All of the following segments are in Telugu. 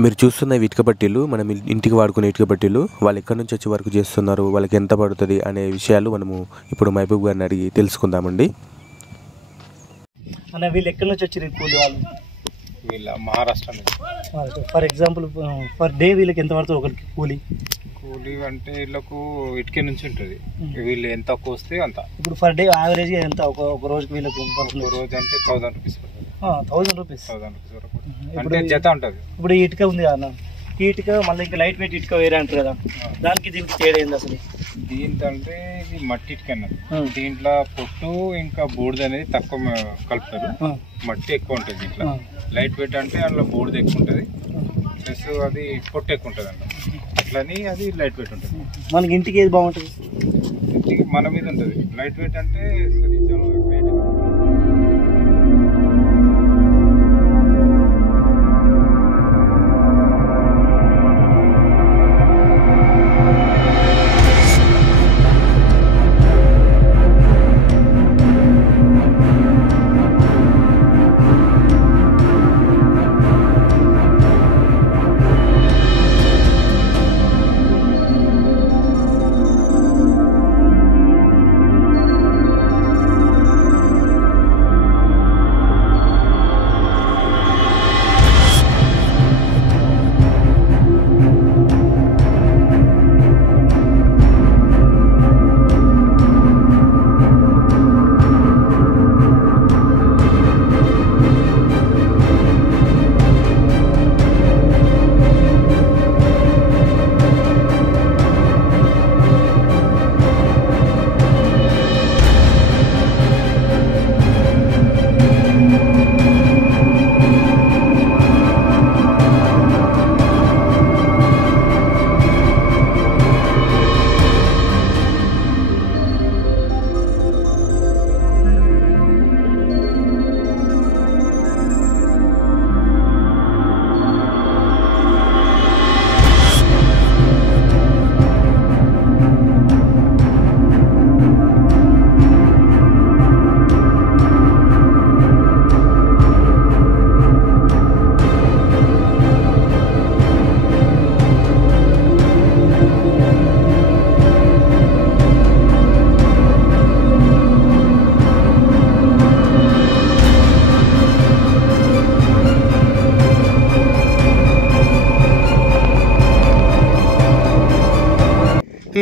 మీరు చూస్తున్న ఇటుక బట్టీలు మనం ఇంటికి వాడుకునే ఇటుక బట్టీలు వాళ్ళు ఎక్కడి నుంచి వచ్చి వర్క్ చేస్తున్నారు, వాళ్ళకి ఎంత పడుతుంది అనే విషయాలు మనము ఇప్పుడు మహబూబ్ గారిని అడిగి తెలుసుకుందామండి. అన్న వీళ్ళు ఎక్కడి నుంచి వచ్చారు కూలి వాళ్ళు? వీళ్ళ మహారాష్ట్ర నుంచి. ఫర్ ఎగ్జాంపుల్ పర్ డే వీళ్ళకి ఎంత పడుతుంది ఒకరికి కూలి? కూలి అంటే వీళ్ళకు ఇటుకే నుంచి ఉంటుంది, వీళ్ళు ఎంత కోస్తే అంత. ఇప్పుడు పర్ డే యావరేజ్ ఎంత ఒక రోజుకి వీళ్ళకు పడుతుంది? రోజు అంటే 1000 రూపీస్ పడుతుంది. 1000 రూపీస్ వరకు అంటే జత ఉంటుంది. ఇప్పుడు ఈ ఇటుక ఉంది కదా, ఈ ఇటుక మళ్ళీ ఇంకా లైట్ వెయిట్ ఇటుక వేరే అంటారు కదా, దానికి దీనికి తేడా ఏంది అసలు? దీంతో ఇది మట్టి ఇటుక అన్నది. దీంట్లో పొట్టు ఇంకా బూడిద అనేది తక్కువ కలుపుతారు, మట్టి ఎక్కువ ఉంటుంది దీంట్లో. లైట్ వెయిట్ అంటే అందులో బూడిద ఎక్కువ ఉంటుంది, ప్లస్ అది పొట్టు ఎక్కువ ఉంటుంది అన్న, అట్లని అది లైట్ వెయిట్ ఉంటుంది. మనకి ఇంటికి ఏది బాగుంటుంది? ఇంటికి మన మీద ఉంటుంది. లైట్ వెయిట్ అంటే చాలా వెయిట్.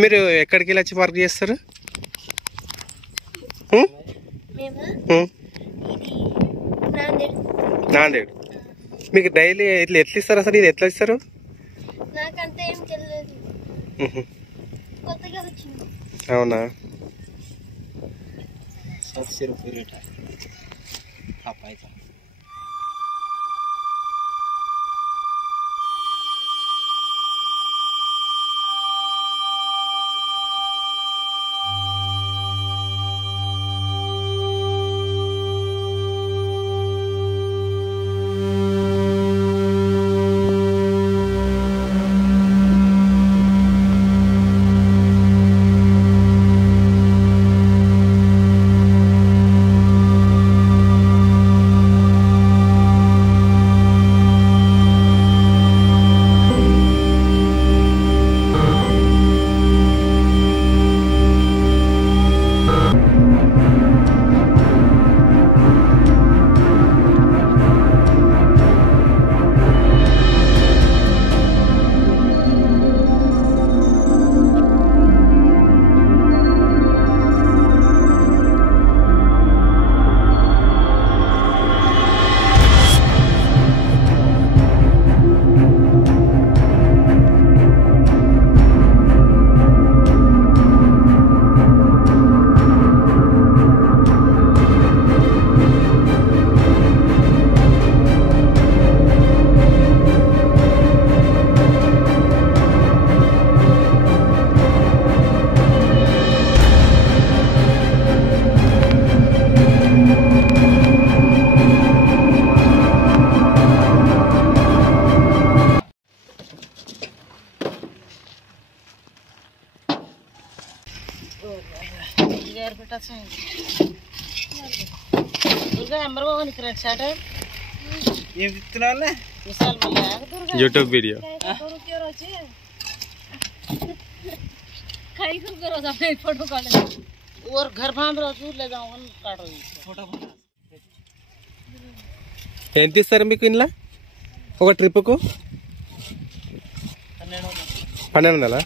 మీరు ఎక్కడికి వెళ్ళి వచ్చి వర్క్ చేస్తారు? నాందేడు. మీకు డైలీ ఇట్లా ఎట్లా ఇస్తారు అసలు? ఇది ఎట్లా ఇస్తారు? అవునా? ఏం విత్తనాలే విశాల్ మళ్ళీ यूट्यूब वीडियो और घर बांध रहा ले जाऊँ काट रही ఫోటో ఎంత ఇస్తారు మీకు ఇంట్లో ఒక ట్రిప్కు 1200. 1200